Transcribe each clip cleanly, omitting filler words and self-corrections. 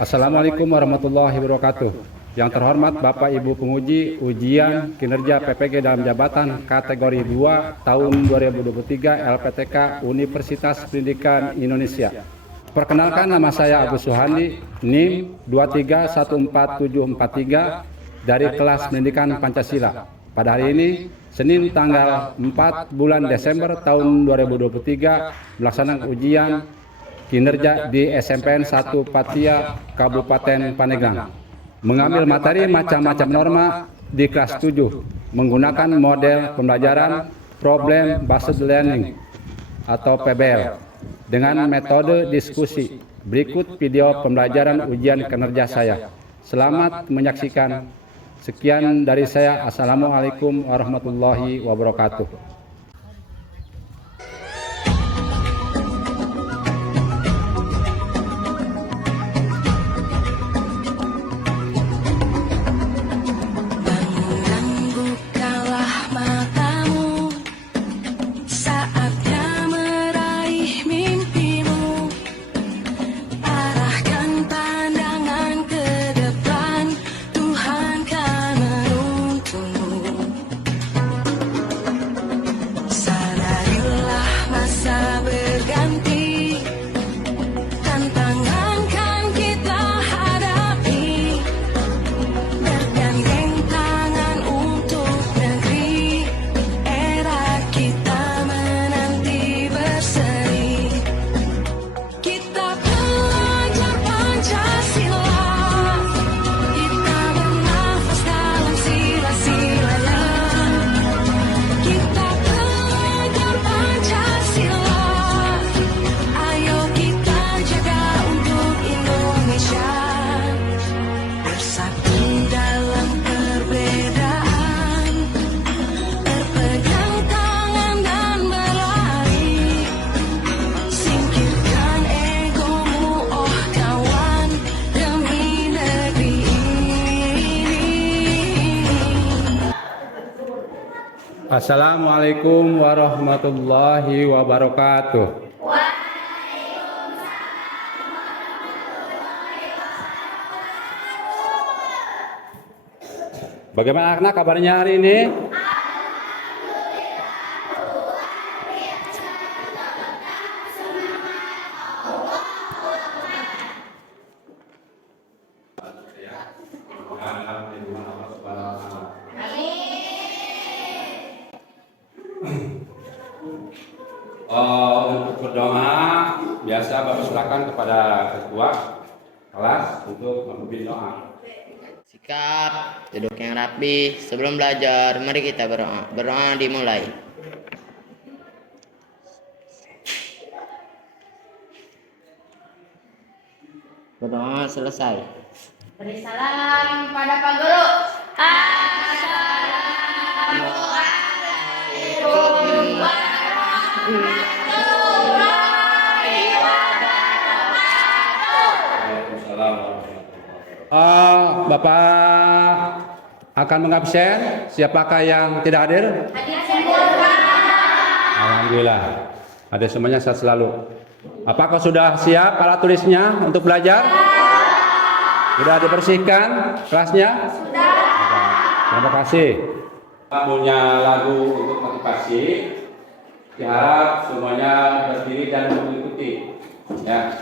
Assalamualaikum warahmatullahi wabarakatuh. Yang terhormat Bapak Ibu penguji ujian kinerja PPG dalam jabatan kategori 2 tahun 2023 LPTK Universitas Pendidikan Indonesia. Perkenalkan, nama saya Agus Suhandi, NIM 2314743 dari kelas Pendidikan Pancasila. Pada hari ini, Senin tanggal 4 bulan Desember tahun 2023, melaksanakan ujian kinerja di SMPN 1 Patia, Kabupaten Pandeglang. Mengambil materi macam-macam norma di kelas 7 menggunakan model pembelajaran Problem Based Learning atau PBL dengan metode diskusi. Berikut video pembelajaran ujian kinerja saya. Selamat menyaksikan. Sekian dari saya. Assalamualaikum warahmatullahi wabarakatuh. Assalamualaikum warahmatullahi wabarakatuh. Bagaimana anak kabarnya hari ini? Untuk berdoa, biasa Bapak serahkan kepada ketua kelas untuk memimpin doa. Sikap, duduk yang rapi. Sebelum belajar, mari kita berdoa. Berdoa dimulai. Berdoa selesai. Beri salam pada Pak Guru. Assalamualaikum warahmatullahi wabarakatuh. Bapak akan mengabsen. Siapakah yang tidak hadir? Alhamdulillah. Ada semuanya, sehat selalu. Apakah sudah siap alat tulisnya untuk belajar? Sudah dibersihkan kelasnya? Sudah. Terima kasih. Punya lagu untuk motivasi. Diharap semuanya berdiri dan mengikuti. Ya.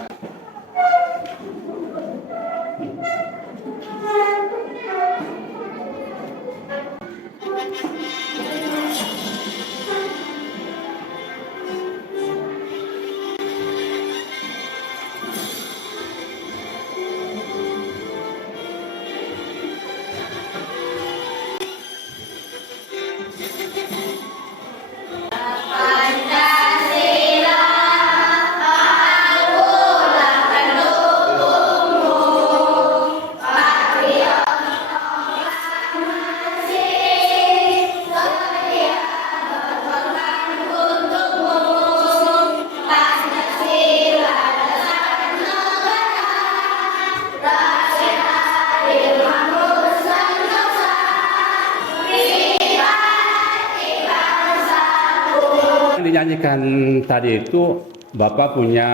Dinyanyikan tadi itu Bapak punya,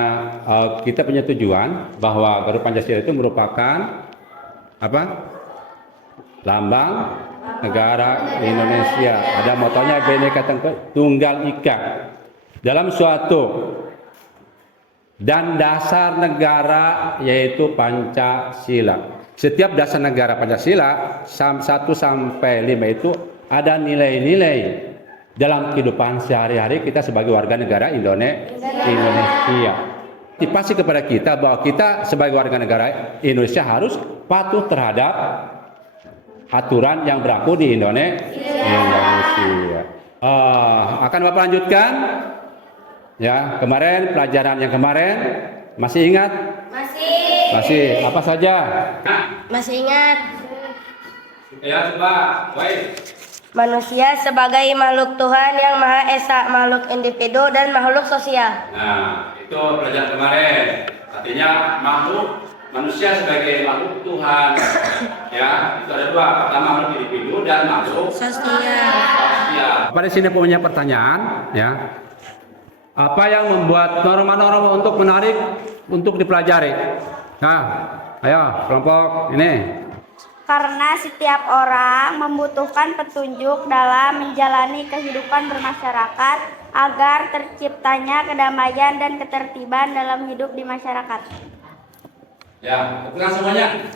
kita punya tujuan bahwa Garuda Pancasila itu merupakan apa? Lambang negara Indonesia. Ada motonya Bhinneka Tunggal Ika. Dalam suatu dan dasar negara yaitu Pancasila. Setiap dasar negara Pancasila 1 sampai 5 itu ada nilai-nilai dalam kehidupan sehari-hari kita sebagai warga negara Indonesia. Pasti kepada kita bahwa kita sebagai warga negara Indonesia harus patuh terhadap aturan yang berlaku di Indonesia. Akan Bapak lanjutkan. Ya, kemarin pelajaran yang kemarin masih ingat? Masih. Apa saja? Masih ingat? Ya, coba. Baik. Manusia sebagai makhluk Tuhan yang Maha Esa, makhluk individu dan makhluk sosial. Nah, itu pelajaran kemarin. Artinya manusia sebagai makhluk Tuhan. Ya, itu ada 2. Pertama makhluk individu dan makhluk sosial. Pada sini punya pertanyaan, ya. Apa yang membuat norma-norma untuk menarik untuk dipelajari? Nah, ayo kelompok ini. Karena setiap orang membutuhkan petunjuk dalam menjalani kehidupan bermasyarakat agar terciptanya kedamaian dan ketertiban dalam hidup di masyarakat. Ya, tepukan semuanya.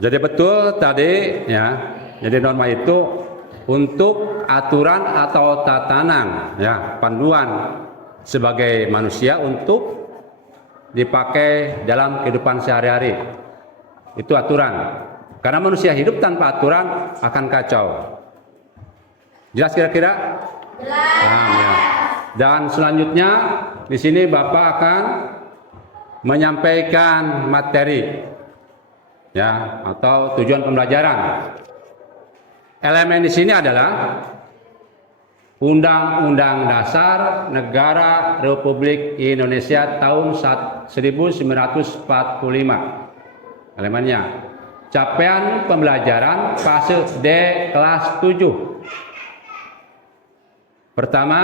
Jadi betul tadi ya. Jadi norma itu untuk aturan atau tatanan ya, panduan sebagai manusia untuk dipakai dalam kehidupan sehari-hari. Itu aturan. Karena manusia hidup tanpa aturan akan kacau. Jelas kira-kira? Jelas. Nah, ya. Dan selanjutnya di sini Bapak akan menyampaikan materi ya atau tujuan pembelajaran. Elemen di sini adalah Undang-Undang Dasar Negara Republik Indonesia tahun 1945. Elemennya. Capaian pembelajaran fase D kelas 7. Pertama,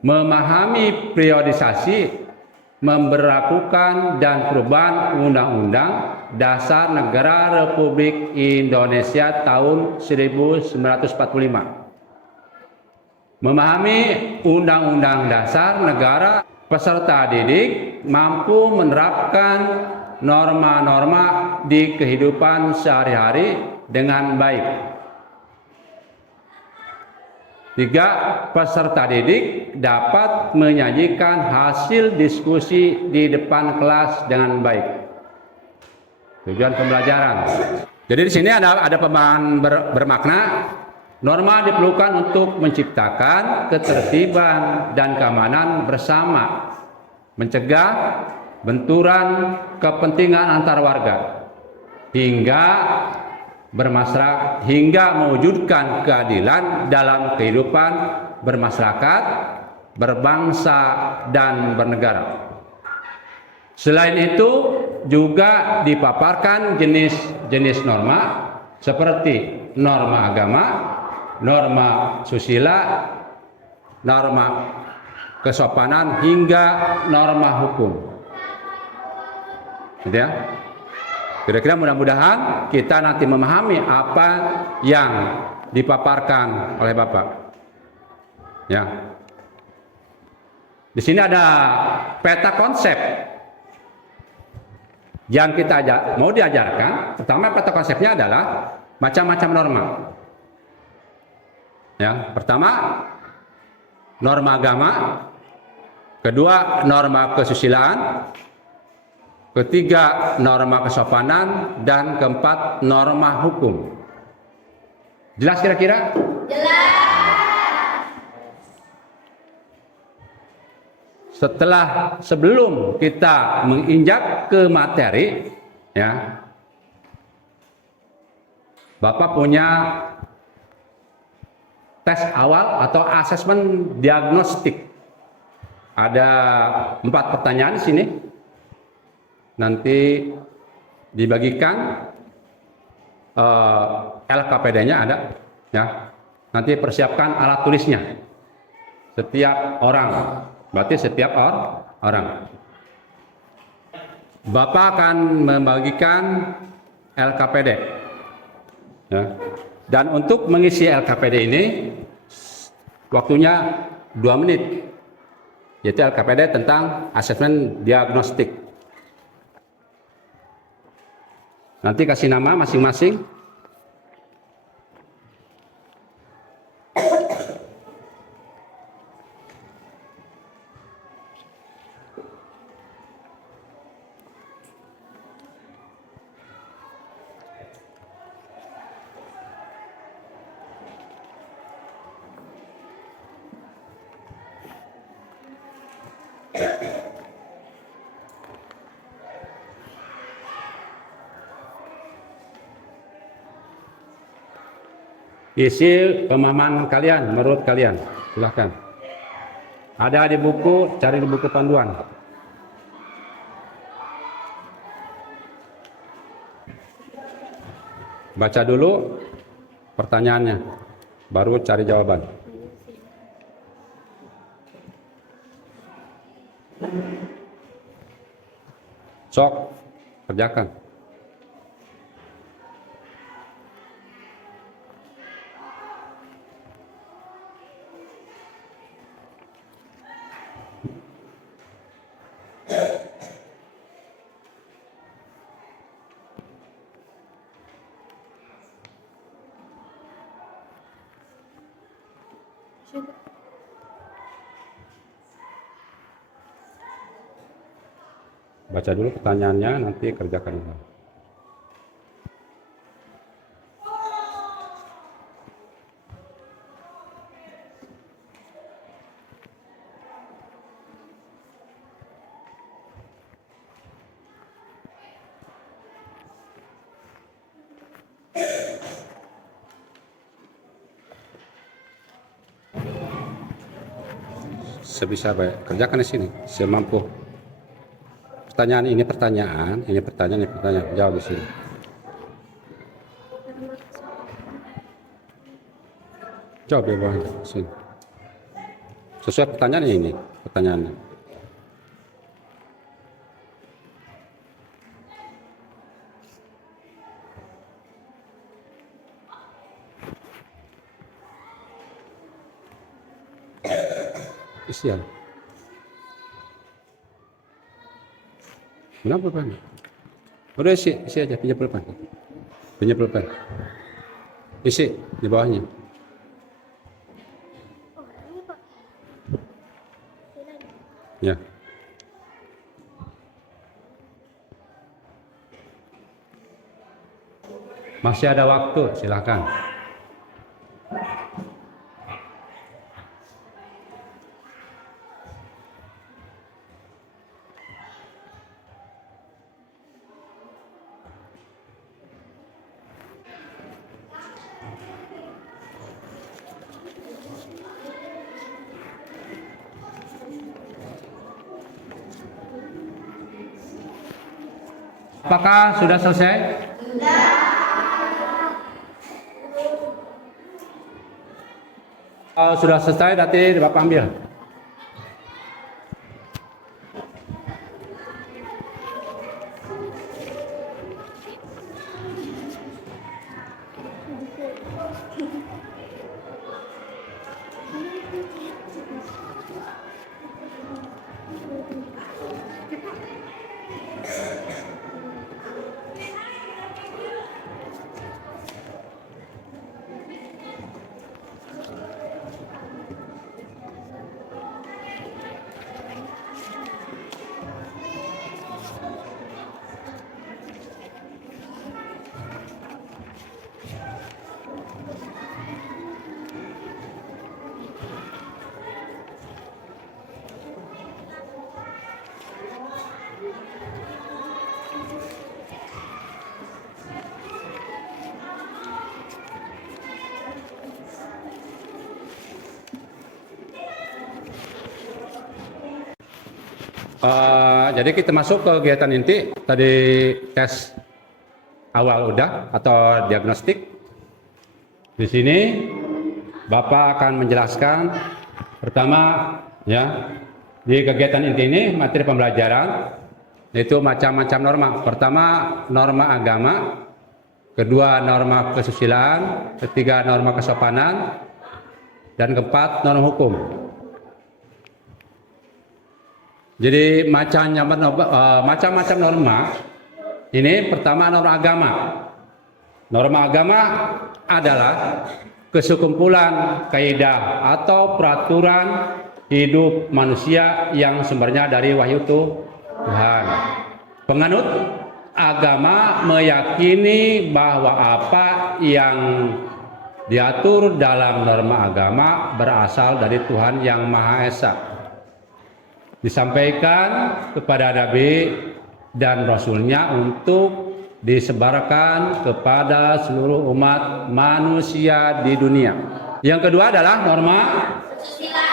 memahami periodisasi, memberlakukan dan perubahan Undang-Undang Dasar Negara Republik Indonesia tahun 1945. Memahami Undang-Undang Dasar Negara, peserta didik mampu menerapkan norma-norma di kehidupan sehari-hari dengan baik. 3. Peserta didik dapat menyajikan hasil diskusi di depan kelas dengan baik. Tujuan pembelajaran. Jadi di sini ada pemahaman bermakna. Norma diperlukan untuk menciptakan ketertiban dan keamanan bersama, mencegah benturan kepentingan antar warga, hingga bermasyarakat, hingga mewujudkan keadilan dalam kehidupan bermasyarakat, berbangsa, dan bernegara. Selain itu, juga dipaparkan jenis-jenis norma seperti norma agama, norma susila, norma kesopanan, hingga norma hukum. Gitu ya. Kira-kira mudah-mudahan kita nanti memahami apa yang dipaparkan oleh Bapak. Ya. Di sini ada peta konsep yang kita mau diajarkan. Pertama, peta konsepnya adalah macam-macam norma. Ya, pertama norma agama, kedua norma kesusilaan, ketiga norma kesopanan, dan keempat norma hukum. Jelas kira-kira? Jelas. Sebelum kita menginjak ke materi, ya, Bapak punya tes awal atau asesmen diagnostik. Ada 4 pertanyaan di sini. Nanti dibagikan LKPD-nya ada, ya. nanti persiapkan alat tulisnya. Setiap orang, berarti setiap orang. Bapak akan membagikan LKPD. Ya. Dan untuk mengisi LKPD ini, waktunya 2 menit. Yaitu LKPD tentang asesmen diagnostik. Nanti kasih nama masing-masing. Isi pemahaman kalian, menurut kalian, silahkan. Ada di buku, cari di buku panduan. Baca dulu pertanyaannya, baru cari jawaban. Sok, kerjakan. Baca dulu pertanyaannya, nanti kerjakan. Sebisa baik, kerjakan di sini, semampu. Pertanyaan, ini pertanyaan, jawab di sini. Jawab di bawah sini. Sesuai pertanyaan ini, pertanyaannya. Isian. Kenapa Pak? Udah isi aja, pinjam pulpen. Isi di bawahnya. Ya. Masih ada waktu, silakan. Apakah sudah selesai? Kalau sudah selesai, nanti Bapak ambil. Jadi kita masuk ke kegiatan inti. Tadi tes awal udah atau diagnostik. Di sini Bapak akan menjelaskan pertama ya di kegiatan inti ini materi pembelajaran yaitu macam-macam norma. Pertama norma agama, kedua norma kesusilaan, ketiga norma kesopanan, dan keempat norma hukum. Jadi macam-macam norma ini pertama norma agama. Norma agama adalah kesekumpulan kaidah atau peraturan hidup manusia yang sumbernya dari wahyu Tuhan. Penganut agama meyakini bahwa apa yang diatur dalam norma agama berasal dari Tuhan yang Maha Esa. Disampaikan kepada Nabi dan Rasulnya untuk disebarkan kepada seluruh umat manusia di dunia. Yang kedua adalah norma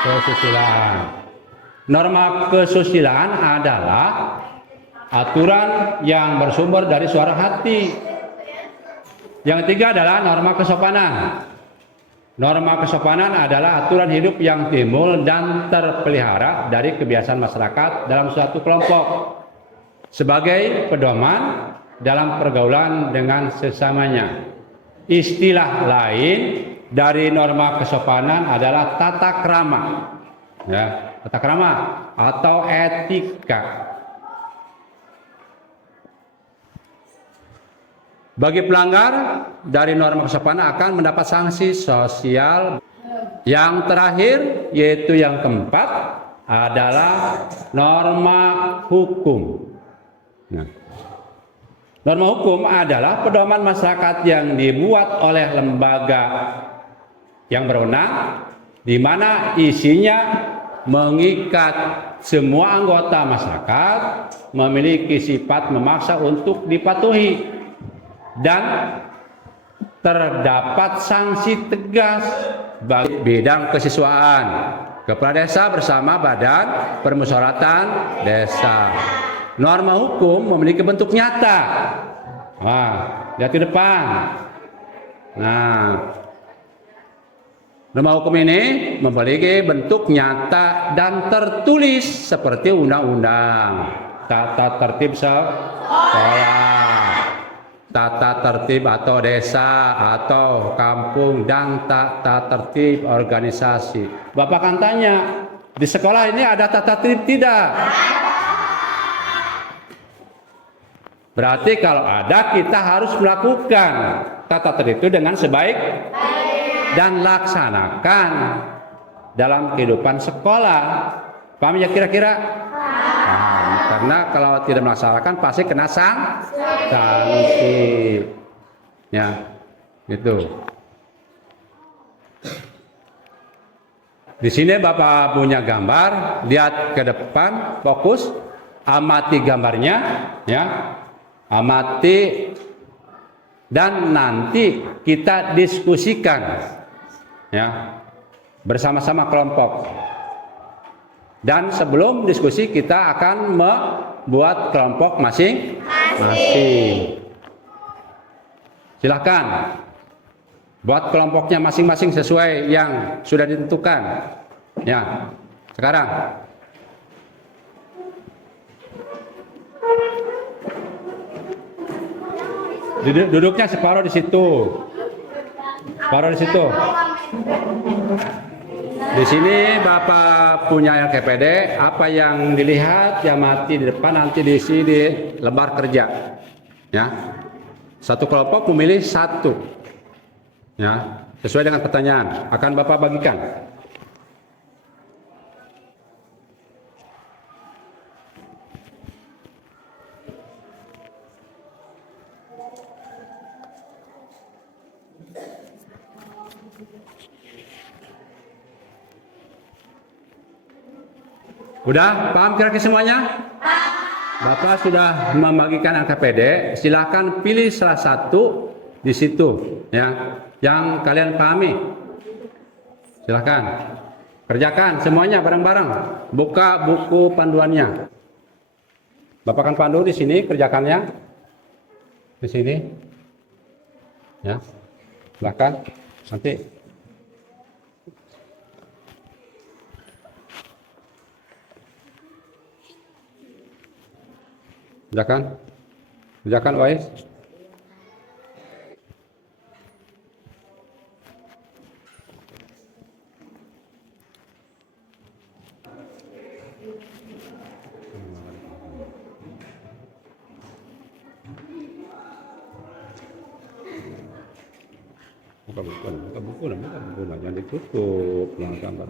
kesusilaan. Norma kesusilaan adalah aturan yang bersumber dari suara hati. Yang ketiga adalah norma kesopanan. Norma kesopanan adalah aturan hidup yang timbul dan terpelihara dari kebiasaan masyarakat dalam suatu kelompok sebagai pedoman dalam pergaulan dengan sesamanya. Istilah lain dari norma kesopanan adalah tata krama, ya, tata krama atau etika. Bagi pelanggar dari norma kesopanan akan mendapat sanksi sosial. Yang terakhir yaitu yang keempat adalah norma hukum. Nah, norma hukum adalah pedoman masyarakat yang dibuat oleh lembaga yang berwenang, di mana isinya mengikat semua anggota masyarakat memiliki sifat memaksa untuk dipatuhi. Dan terdapat sanksi tegas bagi bidang kesiswaan kepala desa bersama badan permusyawaratan desa. Norma hukum memiliki bentuk nyata. Wah, lihat di depan. Nah, norma hukum ini memiliki bentuk nyata dan tertulis seperti undang-undang, tata tertib sekolah, tata tertib atau desa atau kampung, dan tata tertib organisasi. Bapak kan tanya, di sekolah ini ada tata tertib tidak? Berarti kalau ada, kita harus melakukan tata tertib itu dengan sebaik dan laksanakan dalam kehidupan sekolah. Paham ya kira-kira? Karena kalau tidak melaksanakan pasti kena sanksi. Ya, gitu. Di sini Bapak punya gambar, lihat ke depan, fokus, amati gambarnya, ya. Amati dan nanti kita diskusikan, ya, bersama-sama kelompok. Dan sebelum diskusi kita akan membuat kelompok masing-masing. Silakan buat kelompoknya masing-masing sesuai yang sudah ditentukan. Ya, sekarang. Duduknya separuh di situ. Separuh di situ. Di sini Bapak punya LKPD, apa yang dilihat yang mati di depan nanti diisi di lembar kerja. Ya. Satu kelompok memilih satu. Ya, sesuai dengan pertanyaan akan Bapak bagikan. Udah paham kira-kira semuanya? Bapak sudah membagikan LKPD, silakan pilih salah satu di situ, ya, yang kalian pahami. Silakan kerjakan semuanya bareng-bareng. Buka buku panduannya. Bapak akan pandu di sini, kerjakannya di sini, ya. Silakan nanti Kerjakan. Kerjakan, Wais. Buka buku, jangan ditutup, jangan gambar.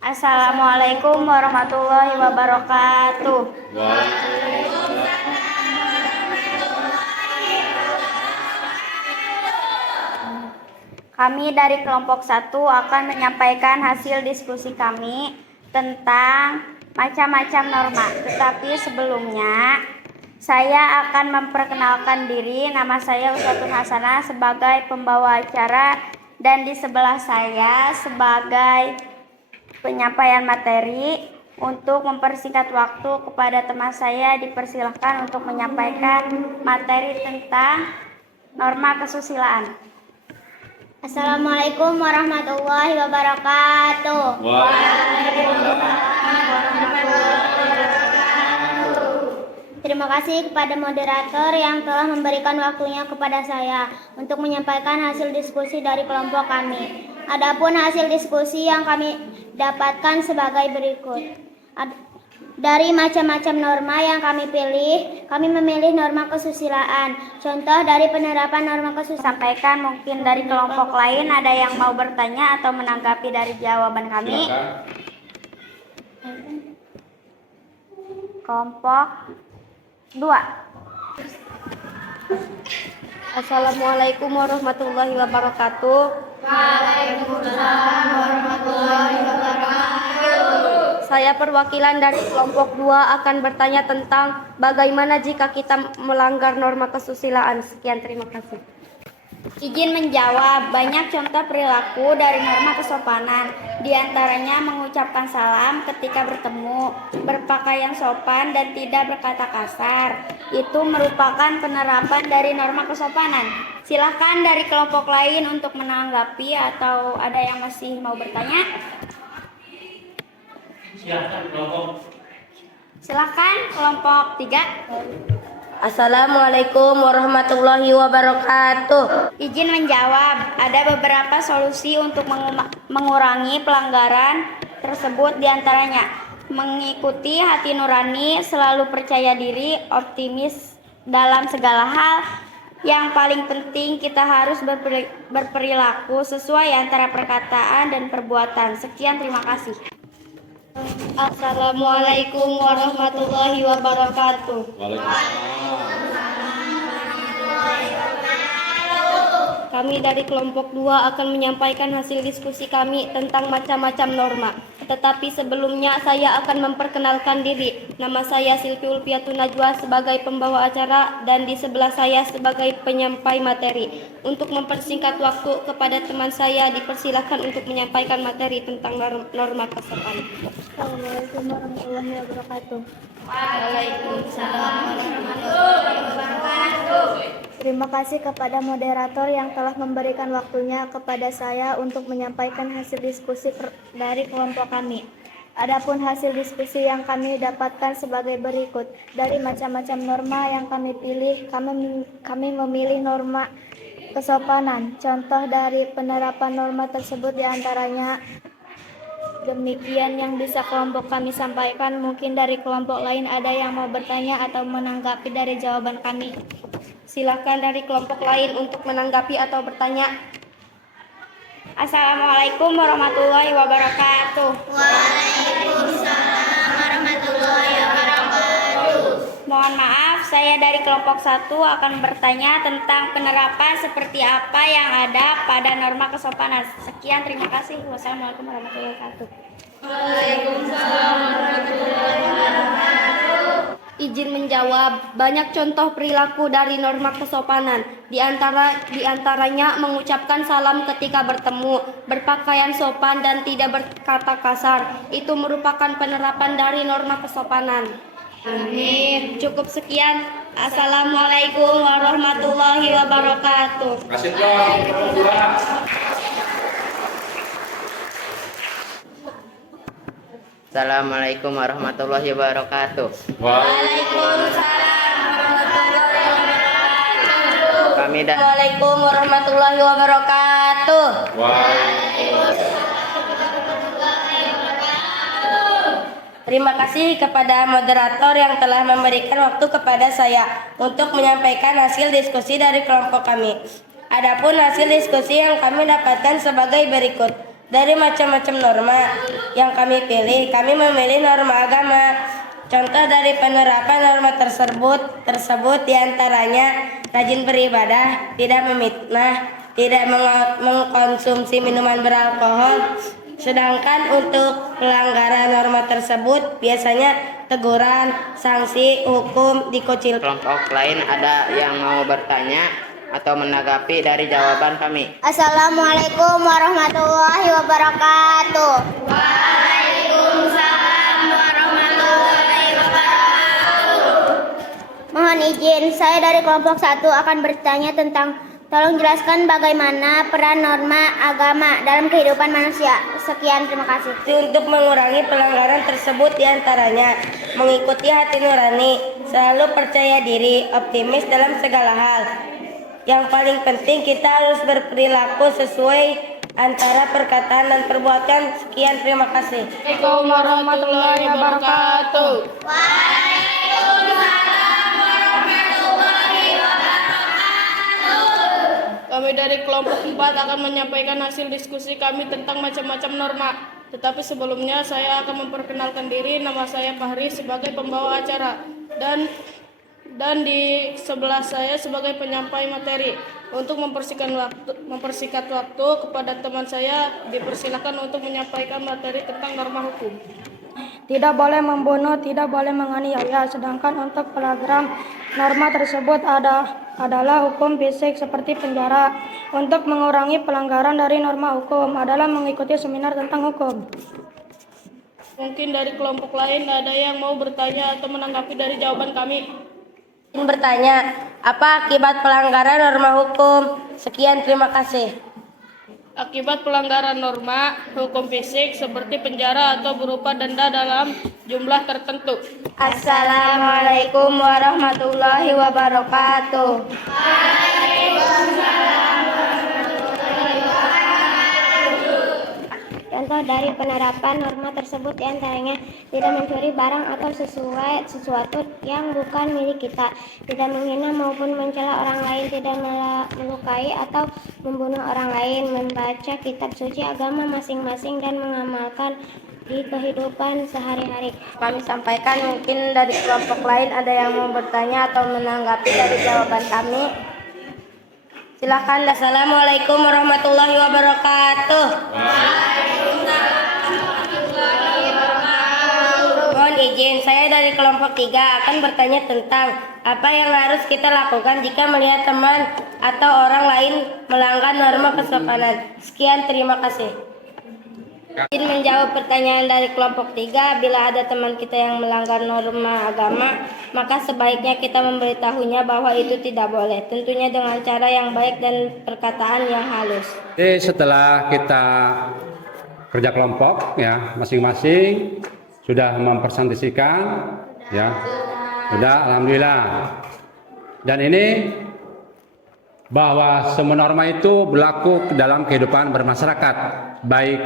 Assalamualaikum warahmatullahi wabarakatuh. Kami dari kelompok 1 akan menyampaikan hasil diskusi kami tentang macam-macam norma. Tetapi sebelumnya, saya akan memperkenalkan diri. Nama saya Usatun Hasanah sebagai pembawa acara dan di sebelah saya sebagai penyampaian materi. Untuk mempersingkat waktu, kepada teman saya dipersilahkan untuk menyampaikan materi tentang norma kesusilaan. Assalamualaikum warahmatullahi wabarakatuh. Terima kasih kepada moderator yang telah memberikan waktunya kepada saya untuk menyampaikan hasil diskusi dari kelompok kami. Adapun hasil diskusi yang kami dapatkan sebagai berikut. Dari macam-macam norma yang kami pilih, kami memilih norma kesusilaan. Contoh dari penerapan norma kesusilaan. Sampaikan, mungkin dari kelompok lain ada yang mau bertanya atau menanggapi dari jawaban kami. Kelompok 2. Assalamualaikum warahmatullahi wabarakatuh. Waalaikumsalam warahmatullahi wabarakatuh. Saya perwakilan dari kelompok 2 akan bertanya tentang bagaimana jika kita melanggar norma kesusilaan. Sekian, terima kasih. Izin menjawab. Banyak contoh perilaku dari norma kesopanan. Di antaranya mengucapkan salam ketika bertemu, berpakaian sopan dan tidak berkata kasar. Itu merupakan penerapan dari norma kesopanan. Silakan dari kelompok lain untuk menanggapi atau ada yang masih mau bertanya. Silakan kelompok 3. Assalamualaikum warahmatullahi wabarakatuh. Izin menjawab. Ada beberapa solusi untuk mengurangi pelanggaran tersebut, diantaranya mengikuti hati nurani, selalu percaya diri, optimis dalam segala hal. Yang paling penting, kita harus berperilaku sesuai antara perkataan dan perbuatan. Sekian, terima kasih. Assalamualaikum warahmatullahi wabarakatuh. Kami dari kelompok 2 akan menyampaikan hasil diskusi kami tentang macam-macam norma. Tetapi sebelumnya saya akan memperkenalkan diri. Nama saya Silvi Ulfiatun Najwa sebagai pembawa acara dan di sebelah saya sebagai penyampai materi. Untuk mempersingkat waktu, kepada teman saya dipersilakan untuk menyampaikan materi tentang norma kesopanan. Assalamualaikum warahmatullahi wabarakatuh. Waalaikumsalam warahmatullahi wabarakatuh. Terima kasih kepada moderator yang telah memberikan waktunya kepada saya untuk menyampaikan hasil diskusi dari kelompok kami. Adapun hasil diskusi yang kami dapatkan sebagai berikut. Dari macam-macam norma yang kami pilih, kami memilih norma kesopanan. Contoh dari penerapan norma tersebut diantaranya demikian yang bisa kelompok kami sampaikan. Mungkin dari kelompok lain ada yang mau bertanya atau menanggapi dari jawaban kami. Silakan dari kelompok lain untuk menanggapi atau bertanya. Assalamualaikum warahmatullahi wabarakatuh. Mohon maaf, saya dari kelompok 1 akan bertanya tentang penerapan seperti apa yang ada pada norma kesopanan. Sekian, terima kasih. Wassalamualaikum warahmatullahi wabarakatuh. Izin menjawab, banyak contoh perilaku dari norma kesopanan. Di antaranya mengucapkan salam ketika bertemu, berpakaian sopan dan tidak berkata kasar. Itu merupakan penerapan dari norma kesopanan. Amin. Cukup sekian. Assalamualaikum warahmatullahi wabarakatuh. Assalamualaikum warahmatullahi wabarakatuh. Waalaikumsalam warahmatullahi wabarakatuh. Assalamualaikum warahmatullahi wabarakatuh. Terima kasih kepada moderator yang telah memberikan waktu kepada saya untuk menyampaikan hasil diskusi dari kelompok kami. Adapun hasil diskusi yang kami dapatkan sebagai berikut. Dari macam-macam norma yang kami pilih, kami memilih norma agama. Contoh dari penerapan norma tersebut diantaranya rajin beribadah, tidak memfitnah, tidak mengkonsumsi minuman beralkohol. Sedangkan untuk pelanggaran norma tersebut biasanya teguran, sanksi, hukum, dikucilkan. Kelompok lain ada yang mau bertanya atau menanggapi dari jawaban kami. Assalamualaikum warahmatullahi wabarakatuh. Mohon izin, saya dari kelompok 1 akan bertanya tentang tolong jelaskan bagaimana peran norma agama dalam kehidupan manusia. Sekian, terima kasih. Untuk mengurangi pelanggaran tersebut diantaranya mengikuti hati nurani, selalu percaya diri, optimis dalam segala hal. Yang paling penting kita harus berperilaku sesuai antara perkataan dan perbuatan. Sekian, terima kasih. Assalamualaikum warahmatullahi wabarakatuh. Kami dari kelompok 4 akan menyampaikan hasil diskusi kami tentang macam-macam norma. Tetapi sebelumnya saya akan memperkenalkan diri. Nama saya Fahri sebagai pembawa acara dan di sebelah saya sebagai penyampai materi. Untuk mempersingkat waktu kepada teman saya dipersilakan untuk menyampaikan materi tentang norma hukum. Tidak boleh membunuh, tidak boleh menganiaya. Sedangkan untuk pelanggaran norma tersebut adalah hukum fisik seperti penjara. Untuk mengurangi pelanggaran dari norma hukum adalah mengikuti seminar tentang hukum. Mungkin dari kelompok lain ada yang mau bertanya atau menanggapi dari jawaban kami. Ingin bertanya, apa akibat pelanggaran norma hukum? Sekian, terima kasih. Akibat pelanggaran norma hukum fisik seperti penjara atau berupa denda dalam jumlah tertentu. Assalamualaikum warahmatullahi wabarakatuh. Contoh dari penerapan norma tersebut diantaranya tidak mencuri barang atau sesuatu yang bukan milik kita, tidak menghina maupun mencela orang lain, tidak melukai atau membunuh orang lain, membaca kitab suci agama masing-masing dan mengamalkan di kehidupan sehari-hari. Kami sampaikan, mungkin dari kelompok lain ada yang mau bertanya atau menanggapi dari jawaban kami. Silakan. Assalamualaikum warahmatullahi wabarakatuh. Mohon izin, saya dari kelompok 3 akan bertanya tentang apa yang harus kita lakukan jika melihat teman atau orang lain melanggar norma kesopanan. Sekian, terima kasih. Izin menjawab pertanyaan dari kelompok 3. Bila ada teman kita yang melanggar norma agama, maka sebaiknya kita memberitahunya bahwa itu tidak boleh, tentunya dengan cara yang baik dan perkataan yang halus. Jadi setelah kita kerja kelompok ya, masing-masing sudah mempresentasikan ya. Sudah, alhamdulillah. Dan ini bahwa semua norma itu berlaku dalam kehidupan bermasyarakat, baik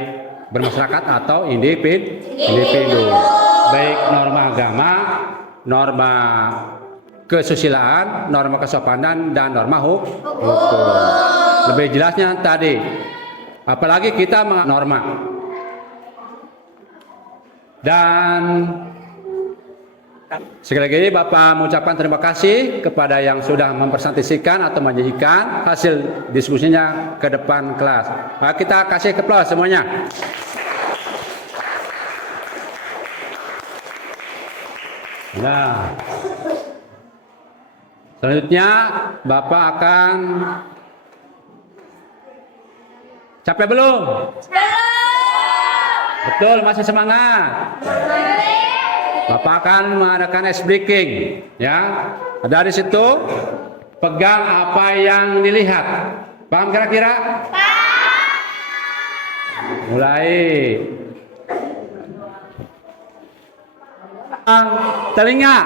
bermasyarakat atau individu, baik norma agama, norma kesusilaan, norma kesopanan, dan norma hukum. Lebih jelasnya tadi, apalagi kita norma. Dan sekali lagi Bapak mengucapkan terima kasih kepada yang sudah mempresentasikan atau menyajikan hasil diskusinya ke depan kelas. Kita kasih aplaus semuanya. Nah, selanjutnya Bapak akan capek belum? Betul, masih semangat. Bapak akan mengadakan ice breaking, ya. Dari situ pegang apa yang dilihat. Paham kira-kira? Mulai. Telinga.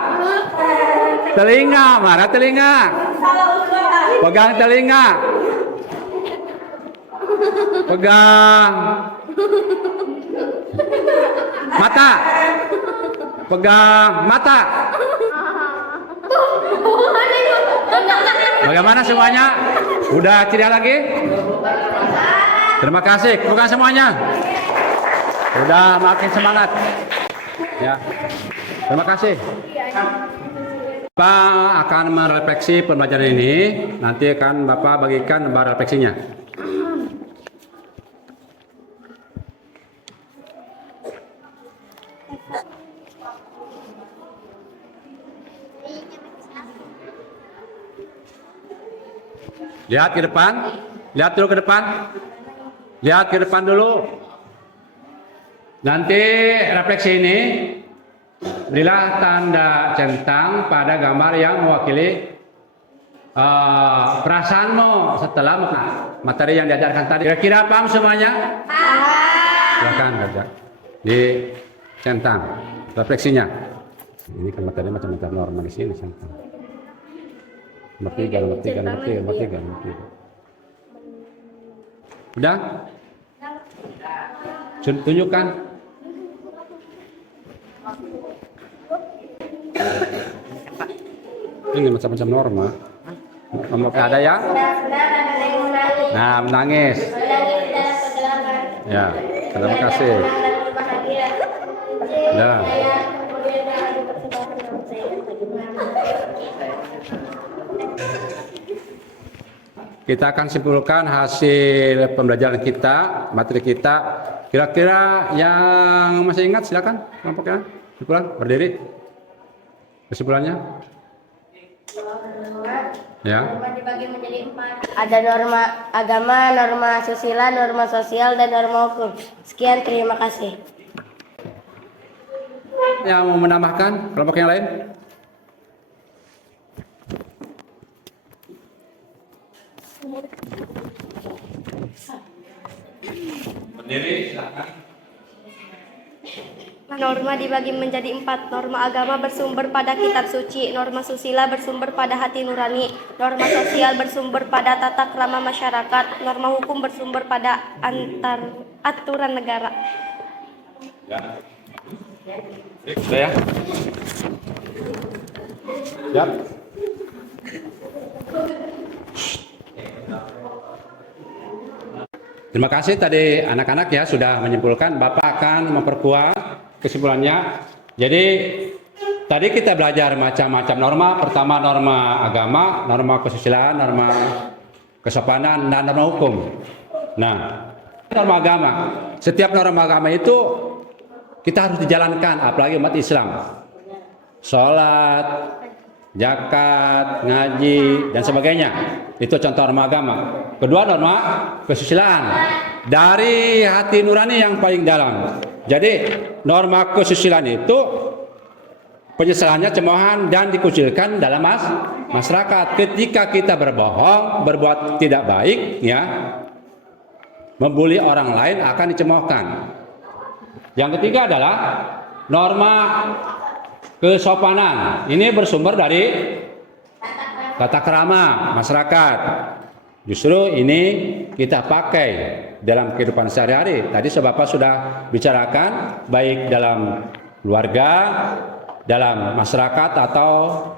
Telinga, mana telinga? Pegang telinga. Pegang mata. Pegang mata. Bagaimana semuanya? Udah ceria lagi? Terima kasih. Pegang semuanya. Udah makin semangat. Ya. Terima kasih. Bapak akan merefleksi pembelajaran ini. Nanti akan Bapak bagikan lembar refleksinya. Lihat ke depan. Lihat dulu ke depan. Lihat ke depan dulu. Nanti refleksi ini berilah tanda centang pada gambar yang mewakili perasaanmu setelah materi yang diajarkan tadi. Kira-kira paham semuanya? Silakan kerja di centang refleksinya. Ini kan materi macam-macam norma di sini centang. Nomor 3. Udah? Tunjukkan. Ini macam-macam norma. Nomor ada ya? Nah, menangis. Ya, terima kasih. Ya. Kita akan simpulkan hasil pembelajaran kita, materi kita. Kira-kira yang masih ingat silakan kelompoknya. Kesimpulan, berdiri. Kesimpulannya? Ya. Ada norma agama, norma susila, norma sosial, dan norma hukum. Sekian, terima kasih. Yang mau menambahkan kelompok yang lain? Berdiri, silakan. Norma dibagi menjadi 4. Norma agama bersumber pada kitab suci, norma susila bersumber pada hati nurani, norma sosial bersumber pada tata krama masyarakat, norma hukum bersumber pada aturan negara. Ya. Sudah ya? Siap. Terima kasih tadi anak-anak ya sudah menyimpulkan. Bapak akan memperkuat kesimpulannya. Jadi tadi kita belajar macam-macam norma. Pertama norma agama, norma kesusilaan, norma kesopanan, dan norma hukum. Nah, norma agama. Setiap norma agama itu kita harus dijalankan, apalagi umat Islam. Sholat, zakat, ngaji, dan sebagainya. Itu contoh norma agama. Kedua norma kesusilaan. Dari hati nurani yang paling dalam. Jadi norma kesusilaan itu penyesalannya cemoohan dan dikucilkan dalam masyarakat. Ketika kita berbohong, berbuat tidak baik, ya, membuli orang lain akan dicemoohkan. Yang ketiga adalah norma kesopanan. Ini bersumber dari tata krama masyarakat. Justru ini kita pakai dalam kehidupan sehari-hari. Tadi Bapak sudah bicarakan baik dalam keluarga, dalam masyarakat atau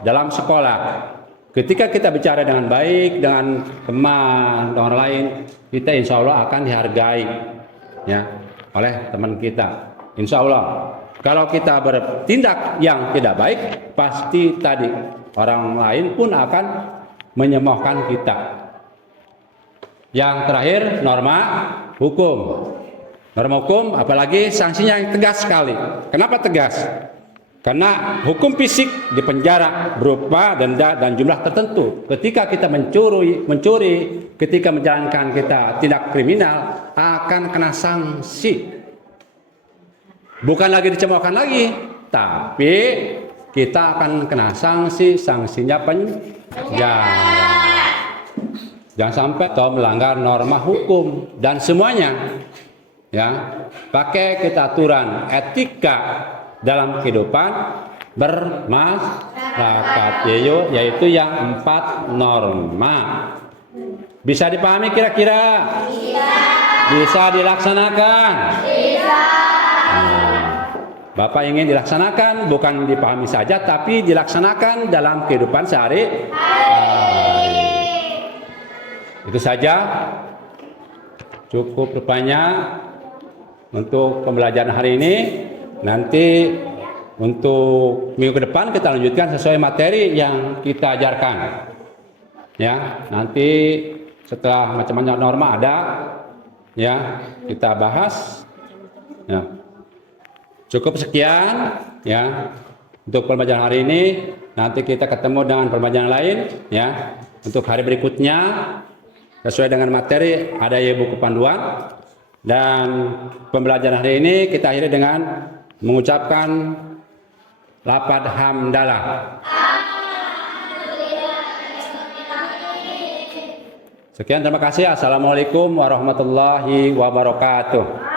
dalam sekolah. Ketika kita bicara dengan baik, dengan teman, dengan orang lain, kita insya Allah akan dihargai ya oleh teman kita. Insya Allah. Kalau kita bertindak yang tidak baik, pasti tadi orang lain pun akan menyemaukan kita. Yang terakhir, norma hukum. Norma hukum, apalagi sanksinya yang tegas sekali. Kenapa tegas? Karena hukum fisik di penjara berupa denda dan jumlah tertentu. Ketika kita mencuri, ketika menjalankan kita tindak kriminal, akan kena sanksi. Bukan lagi dicemoohkan lagi, tapi kita akan kena sanksinya penjara. Jangan sampai kau melanggar norma hukum dan semuanya. Ya, pakai kita aturan etika dalam kehidupan bermasyarakat, yaitu yang 4 norma. Bisa dipahami kira-kira? Bisa dilaksanakan? Bapak ingin dilaksanakan, bukan dipahami saja, tapi dilaksanakan dalam kehidupan sehari-hari. Itu saja, cukup rupanya untuk pembelajaran hari ini. Nanti untuk minggu ke depan kita lanjutkan sesuai materi yang kita ajarkan. Ya, nanti setelah macam-macam norma ada, ya kita bahas. Ya. Cukup sekian, ya untuk pembelajaran hari ini. Nanti kita ketemu dengan pembelajaran lain, ya untuk hari berikutnya sesuai dengan materi ada buku panduan. Dan pembelajaran hari ini kita akhiri dengan mengucapkan lafaz hamdalah. Sekian, terima kasih. Assalamualaikum warahmatullahi wabarakatuh.